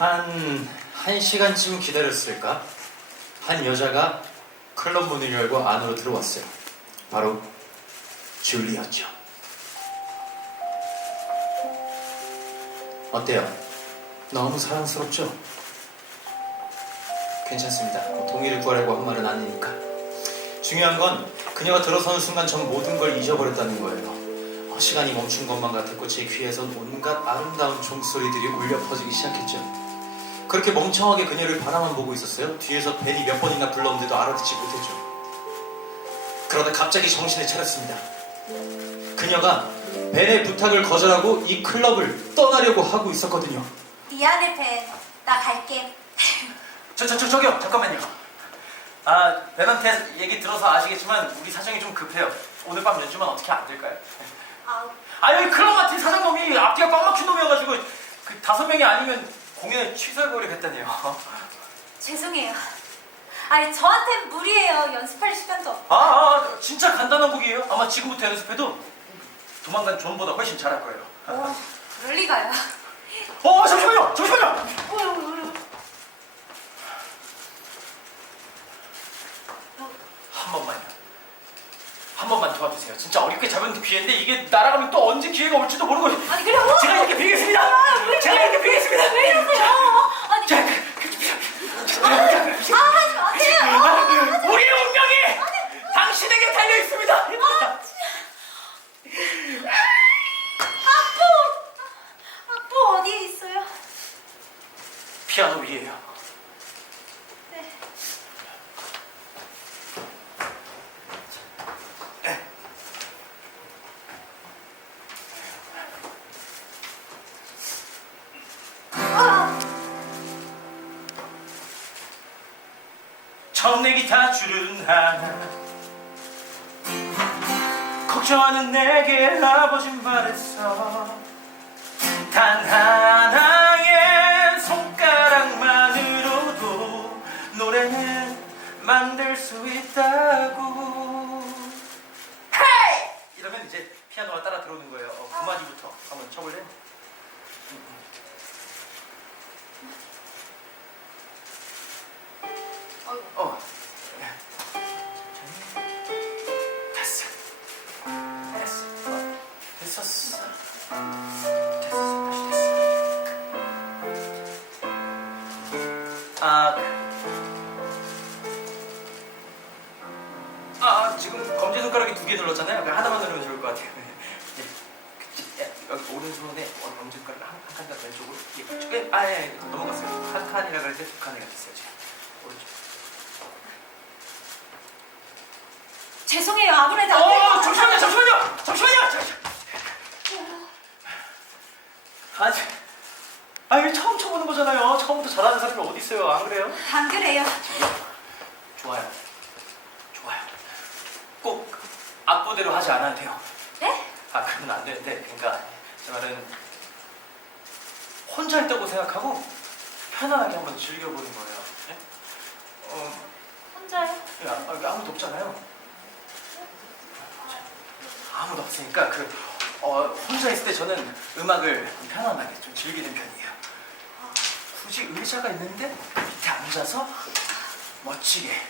한, 한 시간쯤 기다렸을까? 한 여자가 클럽 문을 열고 안으로 들어왔어요. 바로 줄리였죠. 어때요? 너무 사랑스럽죠? 괜찮습니다. 동의를 구하려고 한 말은 아니니까. 중요한 건 그녀가 들어서는 순간 전 모든 걸 잊어버렸다는 거예요. 어, 시간이 멈춘 것만 같았고 제 귀에선 온갖 아름다운 종소리들이 울려 퍼지기 시작했죠. 그렇게 멍청하게 그녀를 바라만 보고 있었어요. 뒤에서 벤이 몇 번이나 불렀는데도 알아듣지 못했죠. 그러다 갑자기 정신을 차렸습니다. 그녀가 벤의 부탁을 거절하고 이 클럽을 떠나려고 하고 있었거든요. 미안해 벤. 나 갈게. 저, 저, 저, 저기요, 잠깐만요. 아, 벤한테 얘기 들어서 아시겠지만, 우리 사정이 좀 급해요. 오늘 밤 연주만 어떻게 안 될까요? 아우 아, 여기 클럽 같은 사장놈이 앞뒤가 꽉 막힌 놈이어가지고, 그 다섯 명이 아니면 공연을 취소해버리겠다네요. 죄송해요. 아니 저한텐 무리예요. 연습할 시간도 없고. 아, 아, 진짜 간단한 곡이에요. 아마 지금부터 연습해도 조만간 존보다 훨씬 잘할 거예요. 오, 그럴 리가요. 어, 잠시만요! 잠시만요! 한 번만요. 한 번만 도와주세요. 진짜 어렵게 잡은 기회인데 이게 날아가면 또 언제 기회가 올지도 모르고 아니 그래 뭐? 제가 이렇게 빌겠습니다. 제가 이렇게 빌겠습니다. 왜 이러세요? 아니 자, 아 하지 마세요. 우리의 운명이 당신에게 달려 있습니다. 악보 악보 어디에 있어요? 피아노 위에요. 처음 내 기타 줄은 하나 걱정하는 내게 아버지 말했어 단 하나의 손가락만으로도 노래는 만들 수 있다고 헤이! 이러면 이제 피아노가 따라 들어오는 거예요 어, 그 마디부터 한번 쳐볼래? 어. 지금 검지 손가락이 두 개 눌렀잖아요. 그 하나만 누르면 좋을 것 같아요. 이제 그, 예, 여기 오른손에 어, 검지 손가락 한칸 더 왼쪽으로. 예, 아, 예, 넘어갔어요. 한 칸이라 그럴 때두 칸이 됐어요. 지금. 오른쪽. 죄송해요. 아무래도 안될것 어, 같아요. 잠시만요, 잠시만요, 잠시만요. 잠시- 아니, 아 이게 처음 쳐보는 거잖아요. 처음부터 잘하는 사람이 어디 있어요? 안 그래요? 안 그래요. 좋아요, 좋아요. 악보대로 하지 않아도 돼요. 네? 아 그러면 안 되는데, 그러니까 제 말은 혼자 있다고 생각하고 편안하게 한번 즐겨보는 거예요. 네? 어, 혼자요? 야, 아, 여기 아무도 없잖아요. 아무도 없으니까 그 어, 혼자 있을 때 저는 음악을 편안하게 좀 즐기는 편이에요. 굳이 의자가 있는데 밑에 앉아서 멋지게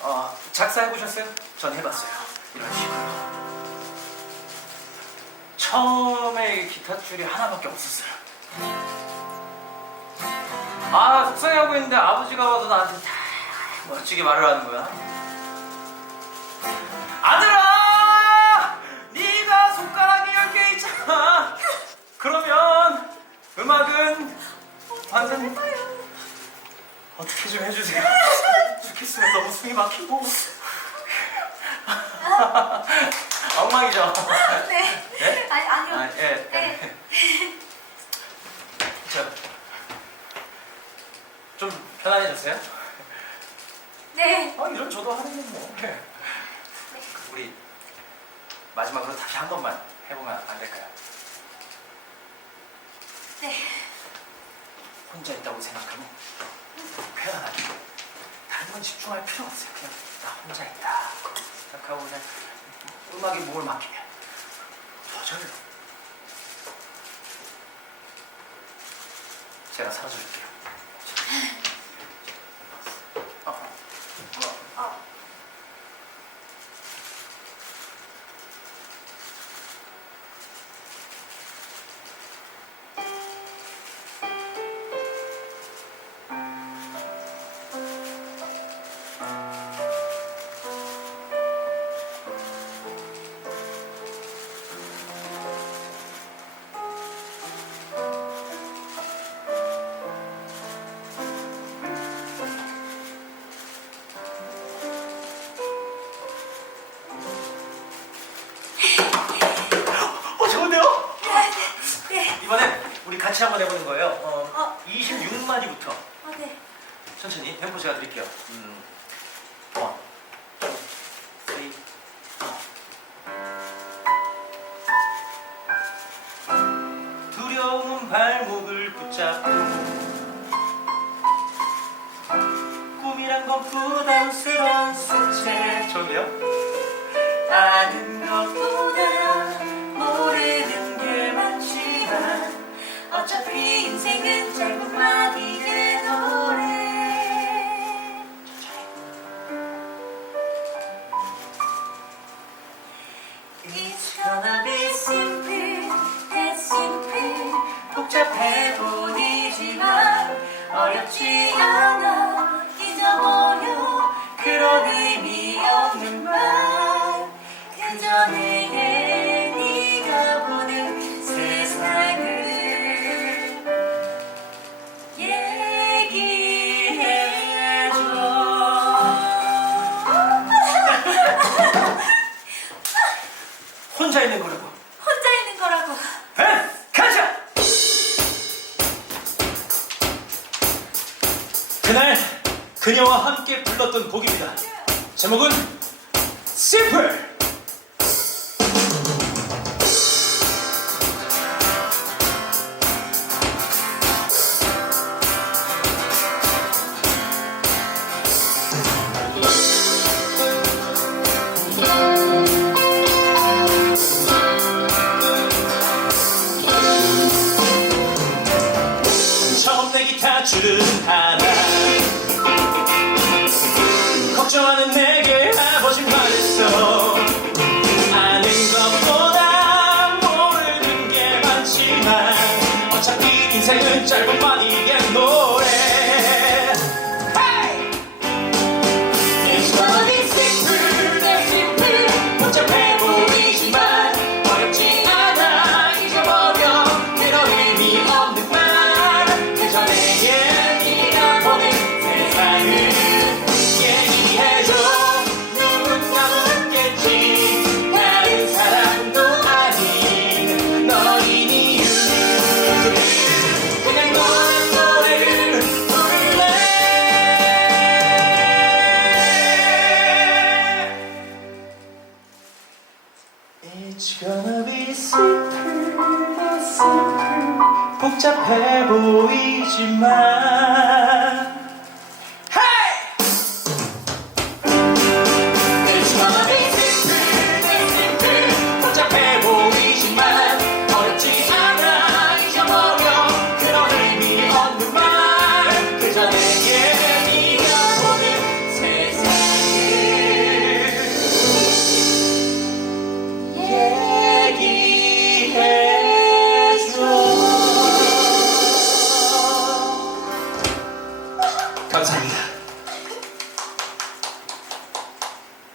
어, 작사해 보셨어요? 전 해봤어요. 이런 식으로. 처음에 기타 줄이 하나밖에 없었어요. 아 속상해하고 있는데 아버지가 와서 나한테 다 멋지게 말을 하는 거야. 아들아, 네가 손가락이 열 개 있잖아. 그러면 음악은 완전 어떻게 좀 해주세요. 좋겠어요. 너무 숨이 막히고. 엉망이죠. 네. 네? 아니 아니요. 아, 예. 네. 저, 좀 편안해졌어요? 네. 아, 이런 저도 하는 뭐. 네. 우리 마지막으로 다시 한 번만 해보면 안 될까요? 네. 혼자 있다고 생각하면 편안하게 다른 집중할 필요 없어요. 그냥 나 혼자 있다. 생각하고 그냥 음악에 몸을 맡기면 저절로 제가 사라질게요. 우리 같이 한번 해보는 거예요. 어, 어. 26마디부터 아, 네. 천천히 템포 제가 드릴게요. 음. 두려운 발목을 붙잡고 꿈이란 건 부담스러운 숙제 좋은데요? 아는 것보다 모래 어차피 인생은 짧 그녀와 함께 불렀던 곡입니다. 제목은 심플! 인생은 짧은 많이